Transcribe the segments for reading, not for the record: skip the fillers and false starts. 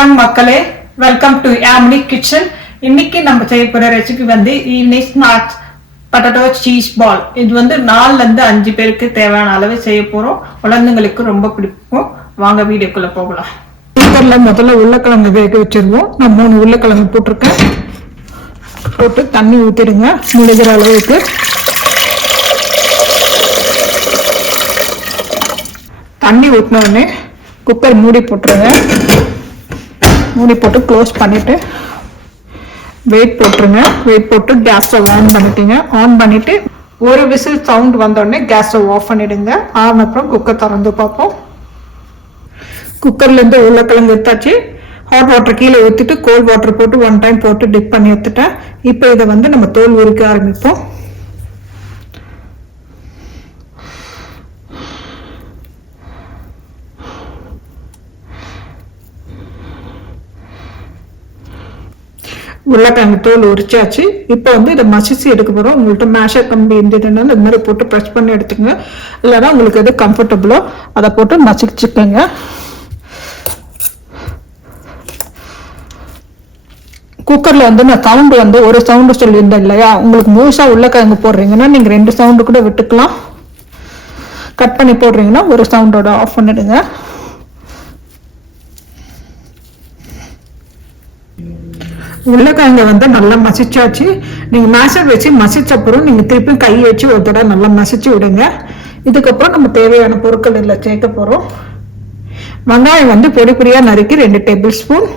வணக்கம் மக்களே, welcome to Yamini kitchen. இன்னைக்கு நம்ம செய்ய போற ரெசிபி வந்து evening snacks potato cheese ball. இது வந்து 4ல இருந்து 5 பேருக்கு தேவையான அளவு செய்ய போறோம். குழந்தைங்களுக்கு ரொம்ப பிடிக்கும். வாங்க வீடியோக்குள்ள போகலாம். குக்கர்ல முதல்ல உருளைக்கிழங்கு வேக வச்சிருவோம். நான் 3 உருளைக்கிழங்கு போட்டிருக்கேன். போட்டு தண்ணி ஊத்திடுங்க முழுகிற அளவுக்கு. தண்ணி ஊற்றின உடனே குக்கர் மூடி போட்டுருங்க. மூடி போட்டு க்ளோஸ் பண்ணிட்டு வெயிட் போட்டுருங்க. வெயிட் போட்டு கேஸை ஆன் பண்ணிட்டீங்க. ஆன் பண்ணிட்டு ஒரு விசில் சவுண்ட் வந்தோடனே கேஸை ஆஃப் பண்ணிடுங்க. ஆன் அப்புறம் குக்கர் திறந்து பார்ப்போம். குக்கர்லேருந்து உருளைக்கிழங்கு எடுத்தாச்சு. ஹாட் வாட்டர் கீழே ஊற்றிட்டு கோல்ட் வாட்டர் போட்டு 1 டைம் போட்டு டிப் பண்ணி எடுத்துட்டேன். இப்போ இதை வந்து நம்ம தோல் உரிக்க ஆரம்பிப்போம். உருளைக்கிழங்கு தோல் உரிச்சாச்சு. இப்போ வந்து இதை மசிச்சு எடுக்க போகிறோம். உங்கள்கிட்ட மேஷர் கம்பி இருந்ததுன்னா இந்த மாதிரி போட்டு ப்ரெஸ் பண்ணி எடுத்துக்கோங்க. இல்லைன்னா உங்களுக்கு எது கம்ஃபர்டபுளோ அதை போட்டு மசிச்சுக்கோங்க. குக்கரில் வந்து நான் சவுண்டு வந்து ஒரு சவுண்டு சொல்லியிருந்தேன் இல்லையா, உங்களுக்கு முழுசாக உருளைக்கிழங்கு போடுறீங்கன்னா நீங்கள் 2 சவுண்டு கூட விட்டுக்கலாம். கட் பண்ணி போடுறீங்கன்னா ஒரு சவுண்டோட ஆஃப் பண்ணிடுங்க. உருளைக்கிழங்கு வந்து நல்லா மசிச்சாச்சு. நீங்கள் மேஷர் வச்சு மசிச்சப்புறம் நீங்கள் திருப்பி கை வச்சு ஒரு தடவை நல்லா மசிச்சு விடுங்க. இதுக்கப்புறம் நம்ம தேவையான பொருட்கள் இதில் சேர்க்க போகிறோம். வெங்காயம் வந்து பொடி பொடியாக நறுக்கி 2 டேபிள் ஸ்பூன்,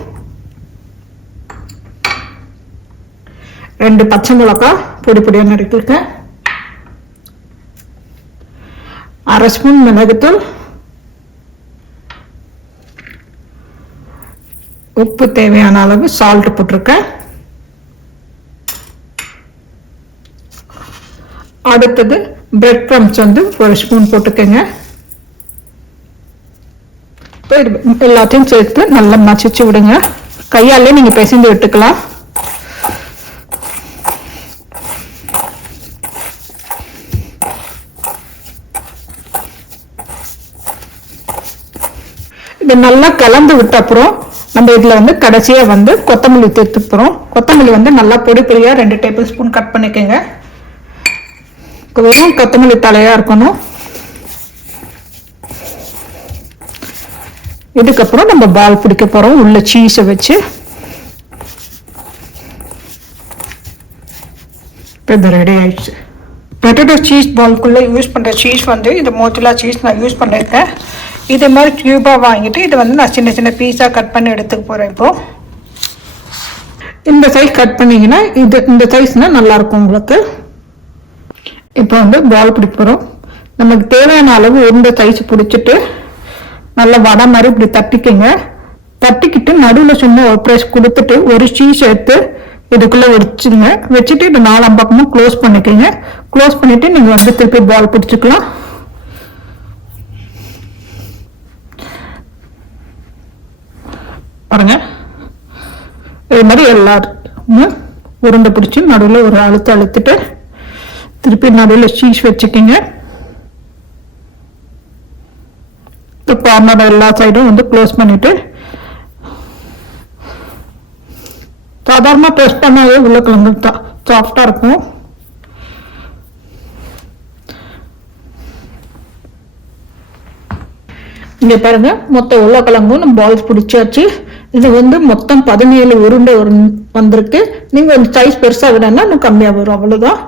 2 பச்சை மிளகாய் பொடி பொடியாக நறுக்கிருக்கேன், 1/2 ஸ்பூன் மிளகுத்தூள், உப்பு தேவையான அளவு சால்ட் போட்டிருக்கேன். அடுத்தது பிரெட் க்ரம்ஸ் வந்து 1 ஸ்பூன் போட்டுக்கோங்க. இப்போ இது எல்லாத்தையும் சேர்த்து நல்லா மசிச்சு விடுங்க. கையாலே நீங்க பிசைந்து விட்டுக்கலாம். இது நல்லா கலந்து விட்ட அப்புறம் நம்ம இதில் வந்து கடைசியாக வந்து கொத்தமல்லி சேர்த்து போகிறோம். கொத்தமல்லி வந்து நல்லா பொடி பொடியாக 2 டேபிள் ஸ்பூன் கட் பண்ணிக்கோங்க. வெறும் கொத்தமல்லி தலையாக இருக்கணும். இதுக்கப்புறம் நம்ம பால் பிடிக்க போகிறோம் உள்ள சீஸை வச்சு. இப்போ இது ரெடி ஆயிடுச்சு. பொட்டேட்டோ சீஸ் பால்குள்ளே யூஸ் பண்ணுற சீஸ் வந்து இது மோட்டிலா சீஸ் நான் யூஸ் பண்ணியிருக்கேன். இதே மாதிரி க்யூபாக வாங்கிட்டு இதை வந்து நான் சின்ன சின்ன பீஸாக கட் பண்ணி எடுத்துக்க போகிறேன். இப்போது இந்த சைஸ் கட் பண்ணிங்கன்னா இந்த சைஸ்னால் நல்லாயிருக்கும் உங்களுக்கு. இப்போ வந்து பால் பிடிக்க போகிறோம். நமக்கு தேவையான அளவு உருண்டை சைஸ் பிடிச்சிட்டு நல்லா வடை மாதிரி இப்படி தட்டிக்கங்க. தட்டிக்கிட்டு நடுவில் சும்மா ஒரு ப்ரெஸ் கொடுத்துட்டு ஒரு சீஸ் எடுத்து இதுக்குள்ளே வச்சுங்க. வச்சுட்டு இது 4 பக்கமும் க்ளோஸ் பண்ணிக்கோங்க. க்ளோஸ் பண்ணிவிட்டு நீங்கள் வந்து திருப்பி பால் பிடிச்சிக்கலாம். பாருங்க, இது மாதிரி எல்லாரும் உருண்டை பிடிச்சி நடுவில் ஒரு அழுத்திட்டு திருப்பி நடுவில் சீஸ் வச்சுக்கிங்க. கார்னர் எல்லா சைடும் வந்து க்ளோஸ் பண்ணிட்டு சாதாரண ப்ரெஸ் பண்ணாவே உருளைக்கிழங்கு சாஃப்டா இருக்கும். இங்க பாருங்க, மொத்த உருளைக்கிழங்கும் நம்ம பால்ஸ் பிடிச்சாச்சு. இது வந்து மொத்தம் 17 உருண்டை வந்திருக்கு. நீங்க ஒரு சைஸ் பெருசா விடனா இன்னும் கம்மியா வரும், அவ்வளவுதான்.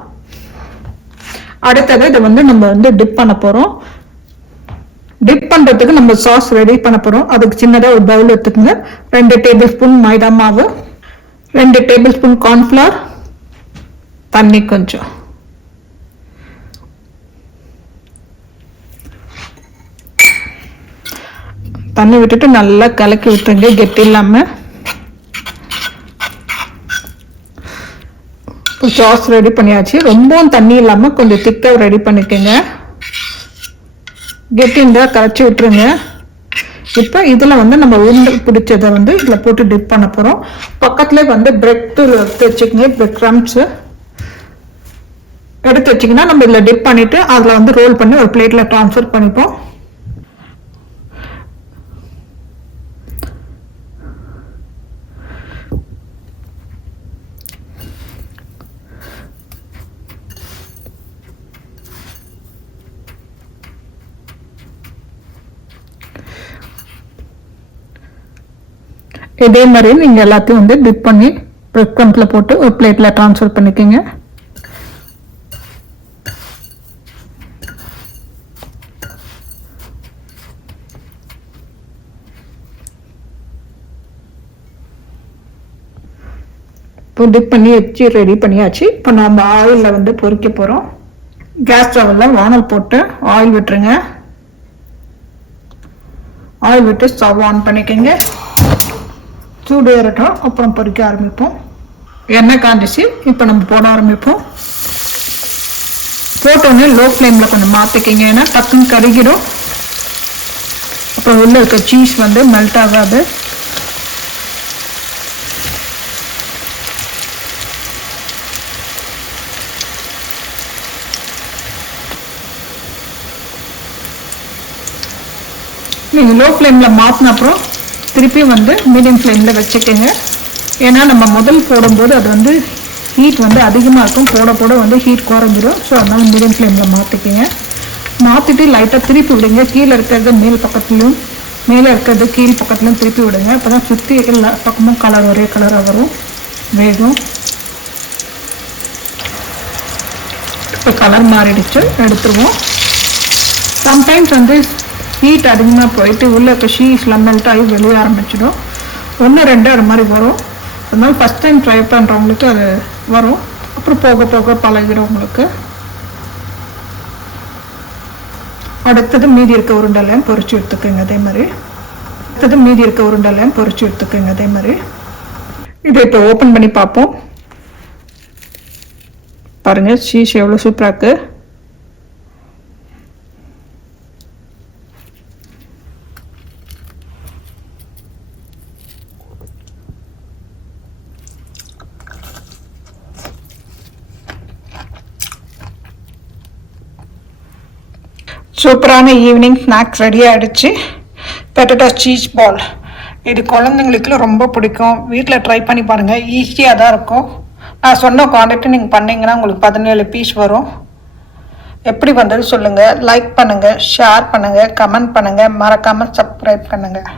அடுத்தது இதை வந்து நம்ம வந்து டிப் பண்ண போறோம். டிப் பண்றதுக்கு நம்ம சாஸ் ரெடி பண்ண போறோம். அதுக்கு சின்னதா ஒரு பவுல் எடுத்துக்கோங்க. 2 டேபிள் ஸ்பூன் மைதா மாவு, 2 டேபிள் ஸ்பூன் கார்ன்ஃபிளவர், தண்ணி கொஞ்சம், தண்ணி விட்டுட்டு நல்லா கலக்கி விட்டுருங்க கெட்டி இல்லாம. சாஸ் ரெடி பண்ணியாச்சு. ரொம்பவும் தண்ணி இல்லாம கொஞ்சம் திக்கா ரெடி பண்ணிக்கோங்க. கெட்டி இருந்தா கரைச்சி விட்டுருங்க. இப்போ இதுல வந்து நம்ம உருண்டை பிடிச்சதை வந்து இதுல போட்டு டிப் பண்ண போறோம். பக்கத்துல வந்து பிரெட் தூள் எடுத்து வச்சுக்கோங்க. பிரெட் க்ரம்ஸ் எடுத்து வச்சிங்கன்னா நம்ம இதுல டிப் பண்ணிட்டு அதுல வந்து ரோல் பண்ணி ஒரு பிளேட்ல ட்ரான்ஸ்ஃபர் பண்ணிப்போம். இதே மாதிரி நீங்கள் எல்லாத்தையும் வந்து டிப் பண்ணி பிரெட் க்ரம்ஸில் போட்டு ஒரு பிளேட்டில் ட்ரான்ஸ்ஃபர் பண்ணிக்கோங்க. இப்போ டிப் பண்ணி வச்சு ரெடி பண்ணியாச்சு. இப்போ நம்ம ஆயிலில் வந்து பொரிக்க போகிறோம். கேஸ் ஸ்டவ்வில் வானல் போட்டு ஆயில் விட்டுருங்க. ஆயில் விட்டு ஸ்டவ் ஆன் பண்ணிக்கோங்க. சூடு ஏறட்டும், அப்புறம் பொரிக்க ஆரம்பிப்போம். எண்ணெய் காஞ்சிச்சு, இப்போ நம்ம போட ஆரம்பிப்போம். போட்டோன்னே லோ ஃப்ளேமில் கொஞ்சம் மாற்றிக்கிங்க, ஏன்னா டக்குன்னு கருகிடும். அப்புறம் உள்ளே இருக்க சீஸ் வந்து மெல்ட் ஆகாது. நீங்கள் லோ ஃப்ளேமில் மாற்றின அப்புறம் திருப்பி வந்து மீடியம் ஃப்ளேமில் வச்சுக்கோங்க. ஏன்னா நம்ம முதல் போடும்போது அது வந்து ஹீட் வந்து அதிகமாக இருக்கும், போட போட வந்து ஹீட் குறைஞ்சிடும். ஸோ அதனால் மீடியம் ஃப்ளேமில் மாற்றிக்கிங்க. மாற்றிட்டு லைட்டாக திருப்பி விடுங்க. கீழே இருக்கிறது மேல் பக்கத்துலையும், மேலே இருக்கிறது கீழ் பக்கத்துலையும் திருப்பி விடுங்க. அப்போ தான் சுற்றி எல்லா பக்கமும் கலர் ஒரே கலராக வரும், வேகும். இப்போ கலர் மாறிடுச்சு, எடுத்துருவோம். சம்டைம்ஸ் வந்து ஹீட் அதிகமாக போயிட்டு உள்ளே இருக்க சீஸ்லாம் மெல்ட் ஆகி வெளியே ஆரம்பிச்சிடும். 1-2 அது மாதிரி வரும். அதனால ஃபஸ்ட் டைம் ட்ரை பண்ணுறவங்களுக்கு அது வரும், அப்புறம் போக போக பழகிறவங்களுக்கு. அடுத்தது மீதி இருக்க உருண்டெல்லாம் பொரிச்சு எடுத்துக்கோங்க. அதே மாதிரி அதே மாதிரி இதை இப்போ ஓப்பன் பண்ணி பார்ப்போம். பாருங்கள், சீஸ் எவ்வளோ சூப்பராக இருக்குது. சூப்பரான ஈவினிங் ஸ்நாக்ஸ் ரெடி ஆகிடுச்சு. Potato cheese ball. இது குழந்தைங்களுக்கு ரொம்ப பிடிக்கும். வீட்டில் ட்ரை பண்ணி பாருங்கள், ஈஸியாக தான் இருக்கும். நான் சொன்ன குவான்டிட்டி நீங்கள் பண்ணிங்கன்னா உங்களுக்கு 17 பீஸ் வரும். எப்படி வந்தது சொல்லுங்கள். லைக் பண்ணுங்கள், ஷேர் பண்ணுங்கள், கமெண்ட் பண்ணுங்கள், மறக்காமல் சப்ஸ்கிரைப் பண்ணுங்கள்.